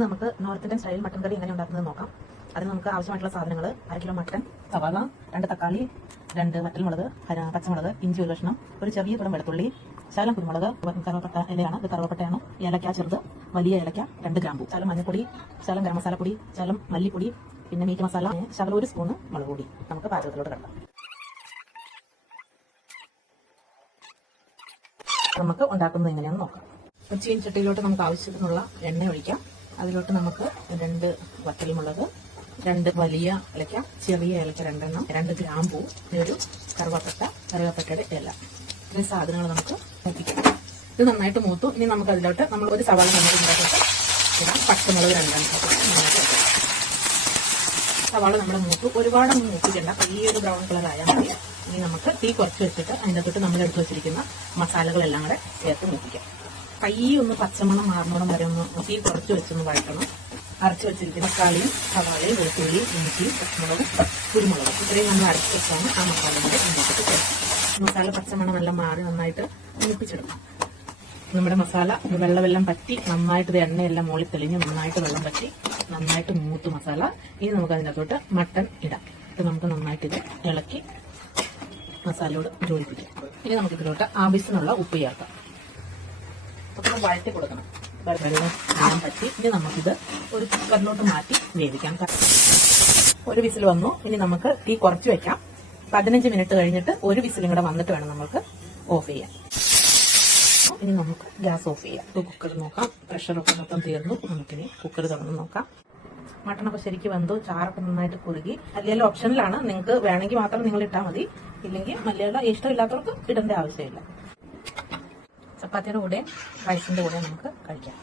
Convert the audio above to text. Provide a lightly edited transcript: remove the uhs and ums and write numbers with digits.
ഇന്ന് നമുക്ക് north Indian style mutton കറി എങ്ങനെ ഉണ്ടാക്കുന്നത് നോക്കാം. അതിന് നമുക്ക് ആവശ്യമായിട്ടുള്ള സാധനങ്ങൾ: 1/2 കിലോ മട്ടൻ, സവാള, 2 തക്കാളി, 2 വറ്റൽമുളക്, പച്ചമുളക്, ഇഞ്ചി ഒരു കഷ്ണം, ഒരു ചെറിയ കുടം വെളുത്തുള്ളി, ശകലം കുരുമുളക്, കറുവപ്പട്ട ഇലയാണ്, ഇത് കറുവപ്പട്ടയാണ്, ഏലക്ക ചെറുത്, വലിയ ഏലക്ക, 2 ഗ്രാമ്പു, ശകലം മഞ്ഞൾപ്പൊടി, ശകലം ഗരം മസാലപ്പൊടി, ശകലം മല്ലിപ്പൊടി, പിന്നെ മീറ്റ് മസാല, ശകലം 1 സ്പൂണ് മുളക് പൊടി. നമുക്ക് പാചകത്തിലോട്ട് കിടക്കാം. നമുക്ക് ഉണ്ടാക്കുന്നത് എങ്ങനെയാണെന്ന് നോക്കാം. ചീനച്ചട്ടിയിലോട്ട് നമുക്ക് ആവശ്യത്തിനുള്ള എണ്ണ ഒഴിക്കാം. അതിലോട്ട് നമുക്ക് 2 വറ്റൽമുളക്, 2 വലിയ ഏലക്ക, ചെറിയ ഏലക്ക 2 എണ്ണം, 2 ഗ്രാമ്പൂ, ഒരു കറുവപ്പട്ടയുടെ ഇല, ഇത്രയും സാധനങ്ങൾ നമുക്ക് മൂപ്പിക്കാം. ഇത് നന്നായിട്ട് മൂത്തു. ഇനി നമുക്ക് അതിലോട്ട് നമ്മൾ ഒരു സവാള ഉണ്ടാക്കിയിട്ട് ഇടാം. പച്ചമുളക് 2 എണ്ണം. സവാള നമ്മുടെ മൂത്തു. ഒരുപാട് മൂപ്പിക്കണ്ട, വലിയൊരു ബ്രൗൺ കളർ ആയാൽ മതി. ഇനി നമുക്ക് തീ കുറച്ച് വെച്ചിട്ട് അതിൻ്റെ തൊട്ട് നമ്മൾ എടുത്ത് വെച്ചിരിക്കുന്ന മസാലകളെല്ലാം കൂടെ ചേർത്ത് മൂപ്പിക്കാം. ഒന്ന് പച്ചമണം മാറുന്നോളം വരെ ഒന്ന് തീ കുറച്ച് വെച്ചൊന്ന് വഴറ്റണം. അരച്ച് വെച്ചിരിക്കുന്ന തക്കാളിയും സവാളയും വെളുത്തുള്ളിയും ഇഞ്ചിയും പച്ചമുളകും കുരുമുളകും ഇത്രയും നമ്മൾ അരച്ച് വെച്ചാണ് ആ മസാലയുടെ ഉണ്ടാക്കിയിട്ട് ചേർക്കാം. മസാല പച്ചമണം എല്ലാം മാറി നന്നായിട്ട് മൂപ്പിച്ചെടുക്കാം. നമ്മുടെ മസാല വെള്ളം പറ്റി നന്നായിട്ട് എണ്ണയെല്ലാം മുകളിൽ തെളിഞ്ഞ് നന്നായിട്ട് വെള്ളം പറ്റി നന്നായിട്ട് മൂത്ത് മസാല. ഇനി നമുക്ക് അതിനകത്തോട്ട് മട്ടൻ ഇടാം. ഇത് നമുക്ക് നന്നായിട്ട് ഇത് ഇളക്കി മസാലയോട് ജോലിപ്പിക്കാം. ഇനി നമുക്ക് ഇതിലോട്ട് ആവശ്യത്തിനുള്ള ഉപ്പ് ചേർക്കാം. അപ്പൊ വഴറ്റി കൊടുക്കണം. വെള്ളം പറ്റി ഇനി നമുക്കിത് ഒരു കുക്കറിലോട്ട് മാറ്റി വേവിക്കാം. ഒരു വിസിൽ വന്നു. ഇനി നമുക്ക് തീ കുറച്ച് വെക്കാം. 15 മിനിറ്റ് കഴിഞ്ഞിട്ട് ഒരു വിസിലും കൂടെ വന്നിട്ട് വേണം നമുക്ക് ഓഫ് ചെയ്യാൻ. ഇനി നമുക്ക് ഗ്യാസ് ഓഫ് ചെയ്യാം. കുക്കർ നോക്കാം. പ്രഷറൊക്കെ മൊത്തം തീർന്നു. നമുക്കിനി കുക്കർ തുറന്ന് നോക്കാം. മട്ടണൊക്കെ ശരിക്കും വെന്തു. ചാറൊക്കെ നന്നായിട്ട് കുറുകി. മല്ലിയില ഓപ്ഷനിലാണ്. നിങ്ങൾക്ക് വേണമെങ്കിൽ മാത്രം നിങ്ങൾ ഇട്ടാൽ മതി. ഇല്ലെങ്കിൽ മല്ലിയില ഇഷ്ടമില്ലാത്തവർക്ക് ഇടേണ്ട ആവശ്യമില്ല. ചപ്പാത്തിയുടെ കൂടെ റൈസിന്റെ കൂടെ നമുക്ക് കഴിക്കാം.